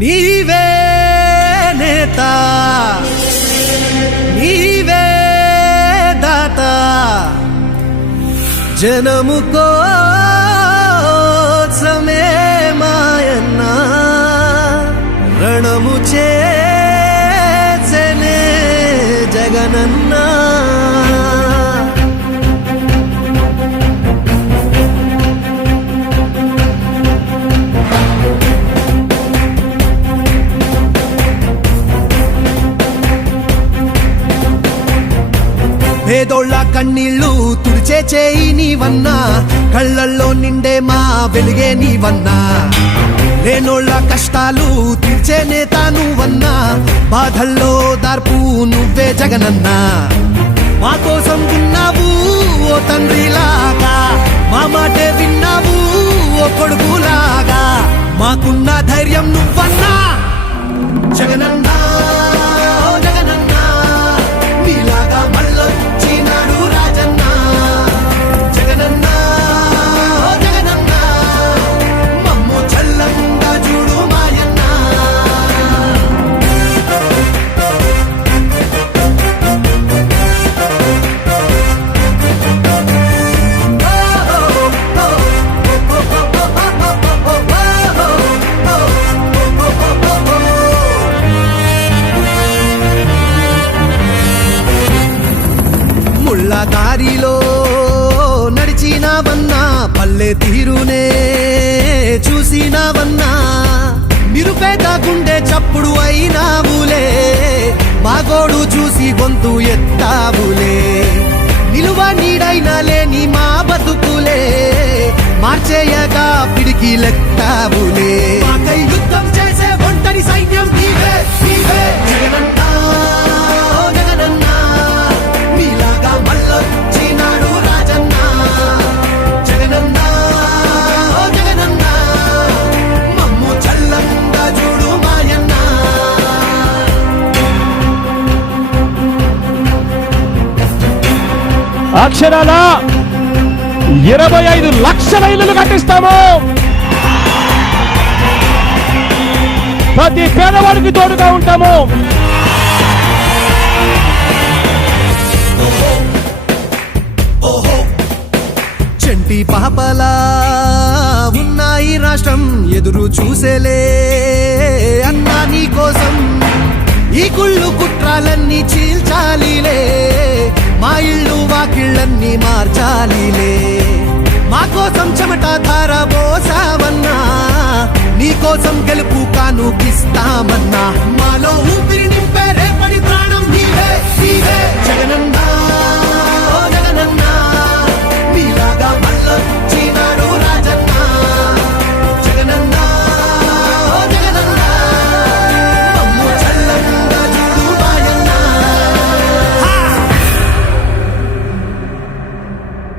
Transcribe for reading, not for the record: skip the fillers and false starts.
నీవే నేత నీవే దాత జనము కోసమే మాయన్న రణము చేసెనే జగనన్న పేదోళ్ళ కన్నీళ్లు తుడిచే చేయి నీవన్నా కళ్ళల్లో నిండే మా వెలుగే నీవన్నా లేనోళ్ళ కష్టాలు తీర్చే నేత నువ్వన్నా బాధల్లో దార్పు నువ్వే జగనన్నా మా కోసం ఉన్నావు ఓ తండ్రిలాగా మా మాటే విన్నావు ఓ కొడుకులాగా మాకున్న ధైర్యం నువ్వన్నా జగనన్నా జగనన్నా నీలాగా మళ్ళొచ్చినాడు రాజన్న జగనన్నా జగనన్నా మమ్ము చల్లంగా చూడు మాయన్న దారిలో నడిచినావన్నా పల్లె తీరునే చూసినావన్నా నిరుపేద గుండె చప్పుడు అయినావులే మాగోడు చూసి గొంతు ఎత్తావులే నిలువ నీడైనా లేని మా బతుకులే మార్చేయగా పిడికి లెక్కావులే మాకై యుద్ధం చేసే ఒంటరి సైన్యం నీవే నీవే జగనన్నా జగనన్నా నీలాగా మళ్ళొచ్చినాడు రాజన్న జగనన్నా జగనన్నా మమ్ము చల్లంగా చూడు మాయన్న అక్షరాల 25 లక్షల ఇల్లులు కట్టిస్తాము. ప్రతి పేదవాడికి తోడుగా ఉంటాము. చంటి పాపలా ఉన్నాయి రాష్ట్రం ఎదురు చూసేలే అన్నా నీ కోసం ఈ కుళ్ళు కుట్రాలన్నీ చీల్చాలిలే మా ఇళ్ళు వాకిళ్ళన్నీ మార్చాలిలే మా కోసం చెమట ధార పోసావన్నా నీ కోసం గెలుపు కానుకిస్తామన్నా